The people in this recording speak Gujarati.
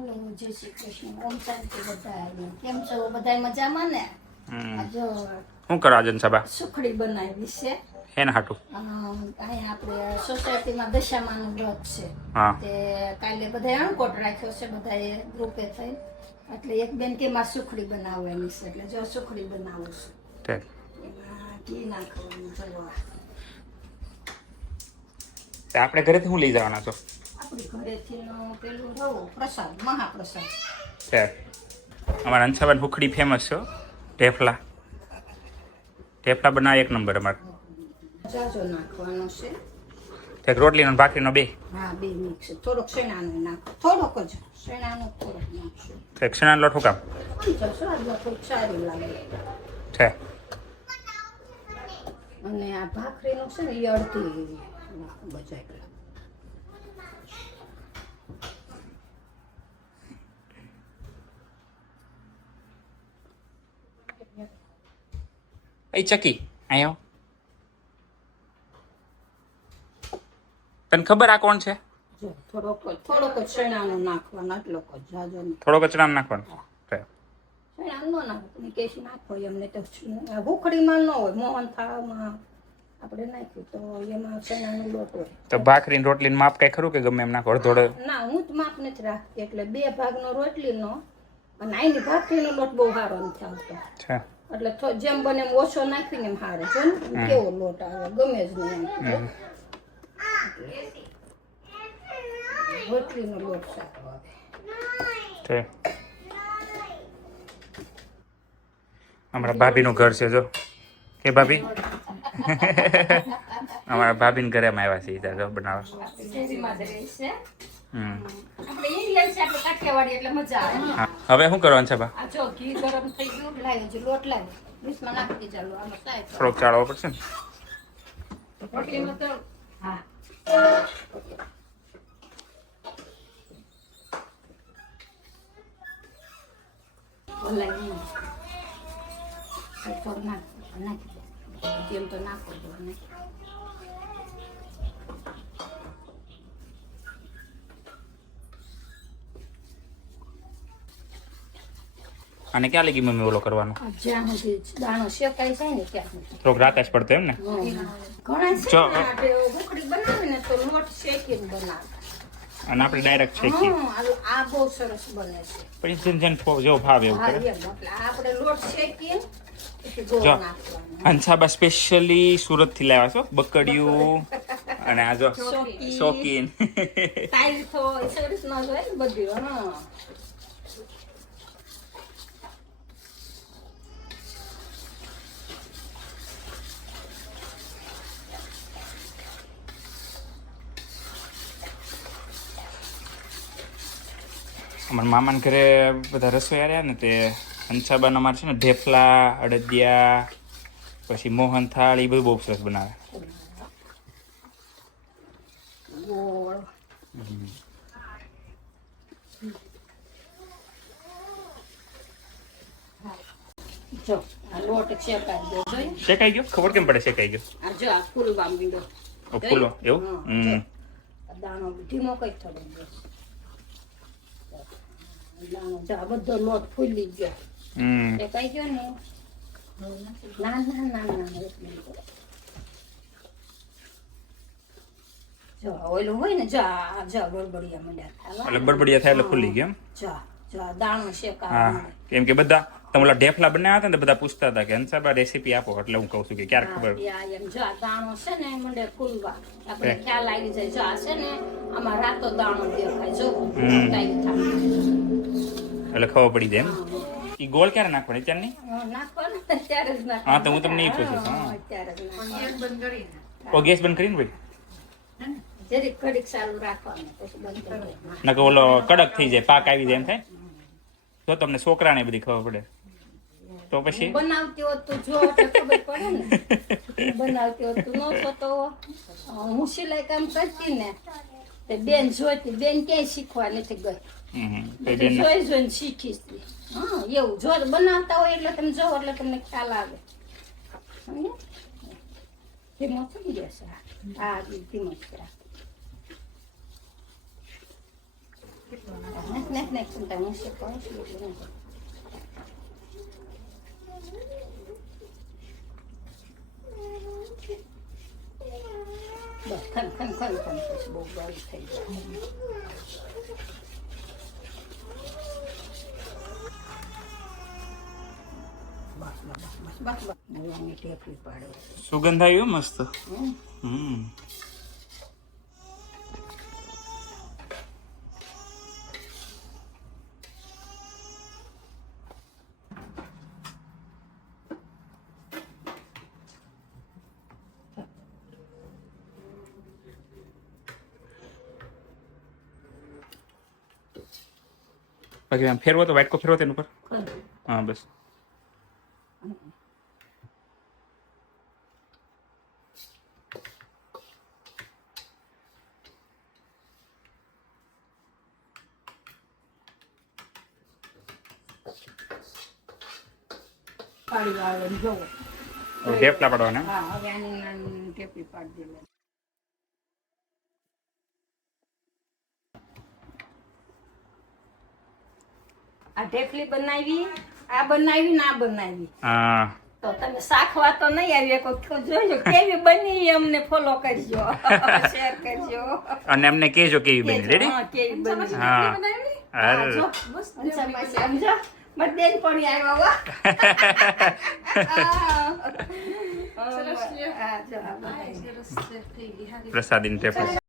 જય શ્રી કૃષ્ણ. ઓમ શાંતિ બધાને. કેમ છો બધા મજામાં ને? જો શું કરો આજન સાબા? સુખડી બનાવી છે. હેન હાટું? અહીંયા આપણે સોસાયટીમાં દશામાનું વ્રત છે. હા. તે કાલે બધા અણકોટ રાખ્યો છે બધાએ ગ્રુપે થઈ. એટલે એક બેન કે માં સુખડી બનાવવાની છે. એટલે જો સુખડી બનાવું છું. ઠીક. એમાં ઘી નાખવાનું જવા. આપણે ઘરેથી શું લઈ જવાના છો? આપણી ઘરેથી પેલું રહું પ્રસાદ, મહાપ્રસાદ. ઠીક. અમારા અંશાબાન સુખડી ફેમસ છે. ઢેફલા બનાવે એક નંબર અમારે. જાજો નાખવાનો છે. ઠીક. રોટલીનો ભાખરીનો બે? હા, બે મિક્સ. થોડોક શેણાનો નાખો, થોડોક જ શેણાનો થોડોક નાખશું. ઠીક. શેણાનો લોટ શું કામ? સ્વાદ થોડુંક સારું લાગે. ઠીક. અને આ ભાખરીનો છે ને એ અડધી બજાય. એ ચકી અહીંયા તને ખબર આ કોણ છે? થોડોક જ શેણાનો નાખવાનો, આટલો જ જાજો નહીં. થોડો કચરામાં નાખવાનો. શેણાનો ન નાખો, તમે કેસી નાખો એમને તો ભૂખડીમાં ન હોય, મોહન થાળમાં આપણે નાખ્યું તો એમાં શેણાનો લોટ હોય. તો ભાખરી રોટલી માપ કઈ ખરું કે ગમે એમ નાખો? અડધો? ના, હું તો માપ નથી રાખતી. એટલે 2 ભાગનો રોટલીનો અને આની ભાખરીનો લોટ બહુ સારો નથી આવતો. એટલે જેમ બને એમ ઓછો નાખીને એમ સારો છે ને કેવો લોટ આવે, ગમે જ નહીં. રોટલીનો લોટ સારો આવે. અમારા ભાભીનું ઘર છે જો. કે ભાભી? અમારા ભાભીને ઘરે અમે આવ્યા છીએ જો બનાવવા. હવે શું કરવાનું છે બા? ઘી ગરમ થઈ ગયું, લાવી લોટ લાવી ડીશમાં નાખી ચાલો. થોડોક ચાળવો પડશે ને? રોટલીમાં તો હા. તો નાખો અને ક્યાં લગી મમ્મી ઓલો કરવાનો? જ્યાં સુધી દાણો શેકાઈ જાય ને ત્યાં. થોડોક રાકાશ પડતો એમ ને? ઘણા ભૂખડી બનાવે ને તો લોટ શેકીને બનાવે અને આપણે ડાયરેક્ટ શેકીએ. આ બહુ સરસ બને છે. પછી જેન જો ભાવે એવું કરે. આપણે લોટ શેકીએ જો હંસાબા સ્પેશિયલી સુરત થી લાવ્યા છો બકડિયું અને આ જો શોકીન. તારી તો સરસ ના હોય બધું. હા. અમારા મામાને ઘરે બધા રસોઈયા રહ્યા ને તે હંસાબાન અમારે છે ને ઢેફલા, અડદિયા, પછી મોહન થાળ એ બધું બહુ સરસ બનાવે. જો આ લોટ શેકાઈ ગયો. શેકાઈ ગયો? ખબર કેમ પડે શેકાઈ ગયો? આ જો આ ફૂલવા મીંડો. ફૂલો એવું? દાણો ધીમો કઈ થતો દાણો બધો લોટ ફૂલી ગયો. શેકાઈ ગયો ને. ના જો ઓલું હોય ને જા બળબડિયા મંડ્યા એટલે બળબડિયા થાય એટલે ફૂલી ગયો એમ? જા દાણો શેકા. હા, કેમ કે બધા તમે ઓલા ઢેફલા બનાવ્યા હતા ને બધા પૂછતા હતા કે હંસાબા રેસીપી આપો, એટલે હું કહું છું કે ક્યારે ખબર. એમ જો દાણો છે ને મંડે ફૂલવા, આપણે ખ્યાલ આવી જાય. જો આ છે ને આમાં રાતો દાણો દેખાય. જો એટલે ખબર પડી જાય એમ. ઈ ગોળ ક્યારે નાખવાની? અત્યારે નહીં નાખવાનું, ત્યારે જ નાખવાનું. હા, તો હું તમને એ પૂછું છું. અત્યારે જ નાખવાનું. ઓ ગેસ બંધ કરીને ભાઈ જરીક ઘડીક ચાલુ રાખવાનું, પછી બંધ કરી દેવાનું. નકર ઓલો કડક થઈ જાય, પાક આવી જાય એમ થાય. તો તમને છોકરાને બધી ખબર પડે તો પછી બનાવતી હોત તો જો એટલે ખબર પડે ને. બનાવતી હોત તો નહોતો તો હું સિલાઈ કામ કરતી ને તે બેન જોઈતી. બેન ક્યાંય શીખવા નથી ગઈ. જોઈને શીખીશ. હા, એવું જો બનાવતા હોય એટલે તમે જો એટલે તમને ખ્યાલ આવે. ધીમો થઈ જશે. હા, ધીમો છે. નાખ ચિંતા હું શીખવાડું છું એટલે નહીં. બસ ખન પછી બહુ ગળી થઈ જાય. બસ નવાની ટેપી પાડો. સુગંધ આવી હો મસ્ત. હમ. બાકી આમ ફેરવો તો વાટકો ફેરવો તેનું પર. હા બસ. પાડી વાળો જોવો. ઢેફલા પાડવાના. હા હવે આની નાની ટેપી પાડી દે. આ ઢેફલી બનાવી, આ બનાવી ને આ બનાવી. હા. તો તમે શાખવા તો નહીં આવી એક વખત જોજો કેવી બની અમને ફોલો કરજો, શેર કરજો અને અમને કહેજો કેવી બની. રેડી? હા કેવી બની. હા. હા જો મસ્ત સમજો મત બેન પણ આવ્યા હો. સરસ લ્યો. હા જો સરસ થઈ ગઈ. પ્રસાદીની ટેપલી.